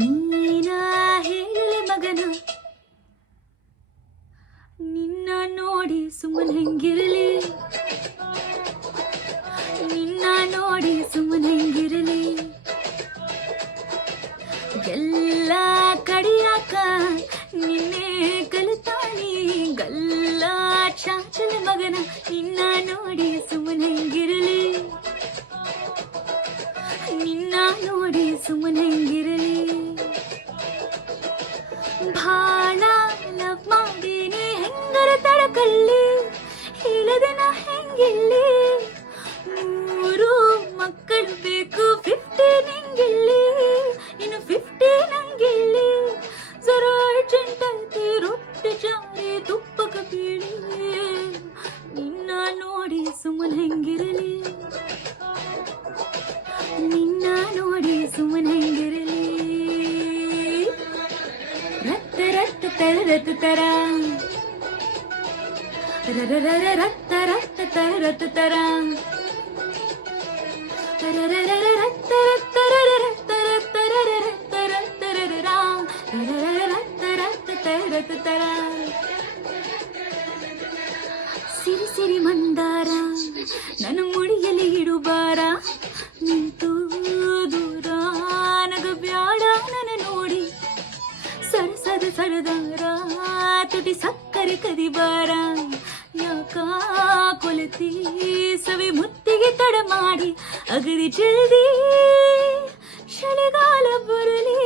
ನೀನ ಹೇಳಲೆ ಮಗನ, ನಿನ್ನ ನೋಡಿ ಸುಮ್ಮನೆ ಹೆಂಗಿರಲಿ, ನಿನ್ನ ನೋಡಿ ಸುಮ್ಮನೆ ಹೆಂಗಿರಲಿ. ಎಲ್ಲ ಕಡಿಯಾಕ ನಿನ್ನೆ ಕಲಿತಾಳಿ, ಗಲ್ಲ ಚಾಚಲ ಮಗನ, ನಿನ್ನ ನೋಡಿ ಸುಮ್ಮನೆ ಹೆಂಗಿರಲಿ, ನಿನ್ನ ನೋಡಿ ಸುಮ್ಮನೆ ಹೆಂಗಿರಲಿ. ಭಾಳ ಲವ್ ಮಾಡೀನಿ ಹೆಂಗರ ತಡಕಲ್ಲಿ, ಹೇಳದನ ಹೆಂಗಿಲ್ಲಿ, 3 ಮಕ್ಕಳು ಬೇಕು 50 ನಿಂಗಿಲ್ಲಿ, ಇನ್ನು 50 ನಂಗಿಲ್ಲಿ. ಜರ ಅರ್ಜೆಂಟ್ ಐತಿ ರೊಟ್ಟಿ ಜಾರಿ ತುಪ್ಪಕ ಬೀಳಿ, ನಿನ್ನ ನೋಡಿ ಸುಮ್ಮನೆ ಹೆಂಗಿರಲಿ, ನಿನ್ನ ನೋಡಿ ಸುಮ್ಮನೆ ಹೆಂಗಿರಲಿ. ರತ್ತ ರತ್ತ ತರ ರತ್ತ ತರ, ರತ್ತ ರತ್ತ ತರ ರತ್ತ ತರ, ರತ್ತ ರತ್ತ ರತ್ತ ರತ್ತ ರತ್ತ ರತ್ತ ರತ್ತ ತರ. ಸಿರಿ ಸಿರಿ ಮಂದಾರ ನನ್ನ ಮುಡಿಯಲ್ಲಿ ಇಡುಬಾರ, ನಿಂತು ದೂರ ನಗ ಬ್ಯಾಡ ನನ್ನ ನೋಡಿ, ಸರಸದ ಸರದಾರ ತುಟಿ ಸಕ್ಕರೆ ಕದಿಬಾರ. ಯಾಕ ಕೊಲತಿ ಸವಿ ಮುತ್ತಿಗೆ ತಡ ಮಾಡಿ, ಅಗದಿ ಜಲ್ದಿ ಚಳಿಗಾಲ ಬರಲಿ.